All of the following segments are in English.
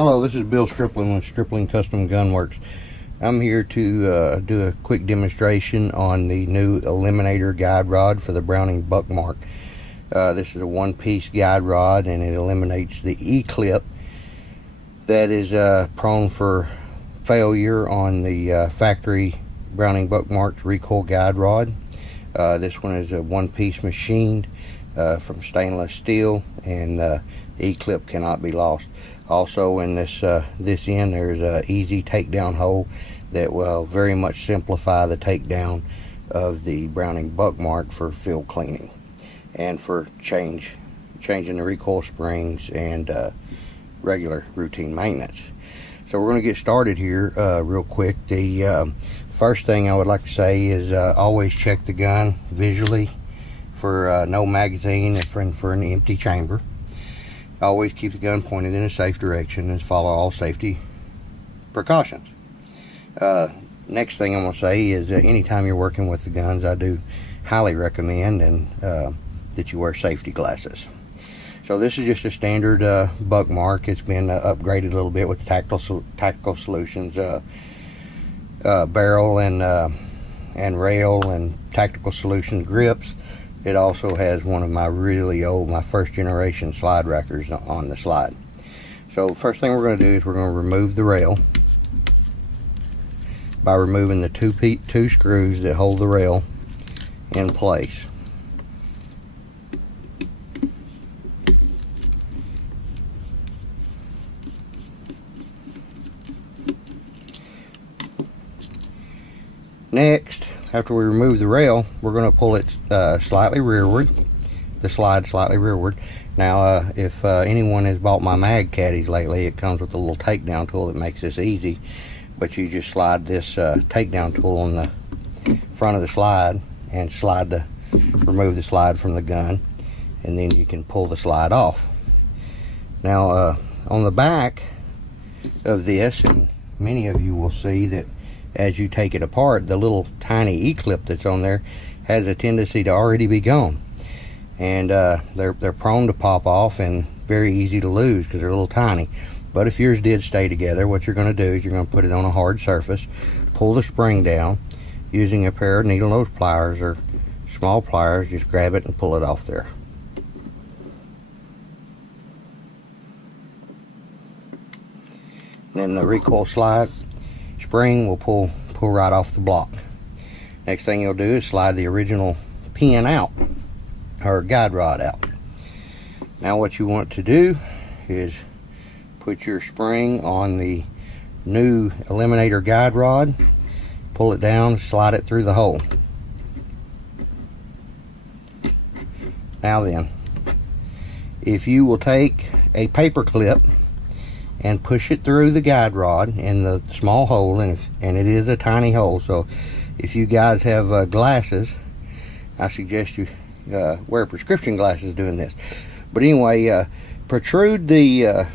Hello, this is Bill Striplin with Striplin Custom Gunworks. I'm here to do a quick demonstration on the new Eliminator guide rod for the Browning Buckmark. This is a one-piece guide rod, and it eliminates the E-clip that is prone for failure on the factory Browning Buckmark recoil guide rod. This one is a one-piece machined from stainless steel, and the E-clip cannot be lost. Also in this end, there's a easy takedown hole that will very much simplify the takedown of the Browning Buckmark for field cleaning and for changing the recoil springs and regular routine maintenance. So we're going to get started here real quick. The first thing I would like to say is always check the gun visually for no magazine and for an empty chamber. Always keep the gun pointed in a safe direction and follow all safety precautions. Next thing I'm going to say is anytime you're working with the guns, I do highly recommend that you wear safety glasses. So this is just a standard Buckmark. It's been upgraded a little bit with Tactical Solutions barrel and rail and Tactical Solutions grips. It also has one of my really old, my first generation slide rackers on the slide. So the first thing we're going to do is we're going to remove the rail by removing the two screws that hold the rail in place. Next, after we remove the rail, we're going to pull it slightly rearward, the slide slightly rearward. Now, if anyone has bought my mag caddies lately, it comes with a little takedown tool that makes this easy. But you just slide this takedown tool on the front of the slide and remove the slide from the gun, and then you can pull the slide off. Now, on the back of this, and many of you will see that as you take it apart, the little tiny E-clip that's on there has a tendency to already be gone, and they're prone to pop off and very easy to lose because they're a little tiny. But if yours did stay together, what you're going to do is you're going to put it on a hard surface, pull the spring down using a pair of needle nose pliers or small pliers. Just grab it and pull it off there. Then the recoil slide spring will pull right off the block. Next thing you'll do is slide the original pin out, or guide rod out. Now what you want to do is put your spring on the new Eliminator guide rod, pull it down, slide it through the hole. Now then, if you will take a paper clip and push it through the guide rod in the small hole, and it is a tiny hole, so if you guys have glasses, I suggest you wear prescription glasses doing this. But anyway, protrude the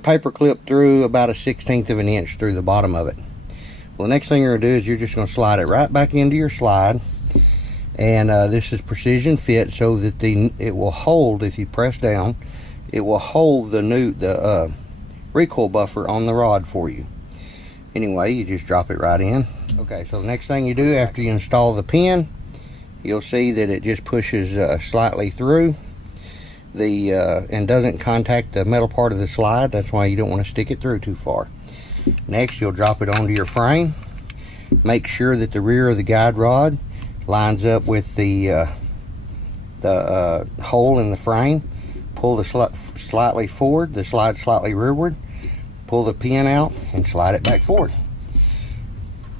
paper clip through about a 1/16 of an inch through the bottom of it. Well, the next thing you're going to do is you're just going to slide it right back into your slide, and this is precision fit so that it will hold. If you press down, it will hold the recoil buffer on the rod for you. Anyway, you just drop it right in. Okay, so the next thing you do after you install the pin, you'll see that it just pushes slightly through and doesn't contact the metal part of the slide. That's why you don't want to stick it through too far. Next, you'll drop it onto your frame. Make sure that the rear of the guide rod lines up with the hole in the frame. Pull the slightly forward, the slide slightly rearward, pull the pin out and slide it back forward.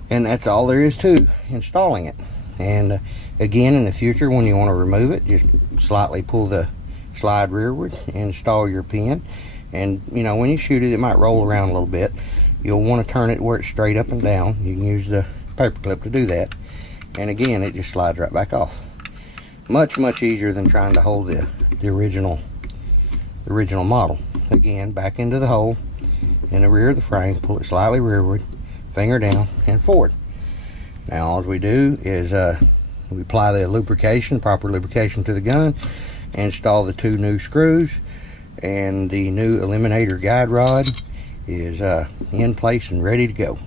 And that's all there is to installing it. And again, in the future, when you want to remove it, just slightly pull the slide rearward and install your pin. And you know, when you shoot it, it might roll around a little bit. You'll want to turn it where it's straight up and down. You can use the paper clip to do that. And again, it just slides right back off. Much easier than trying to hold the original model. Again, back into the hole in the rear of the frame, pull it slightly rearward, finger down and forward. Now all we do is we apply the lubrication, proper lubrication to the gun, install the two new screws, and the new Eliminator guide rod is in place and ready to go.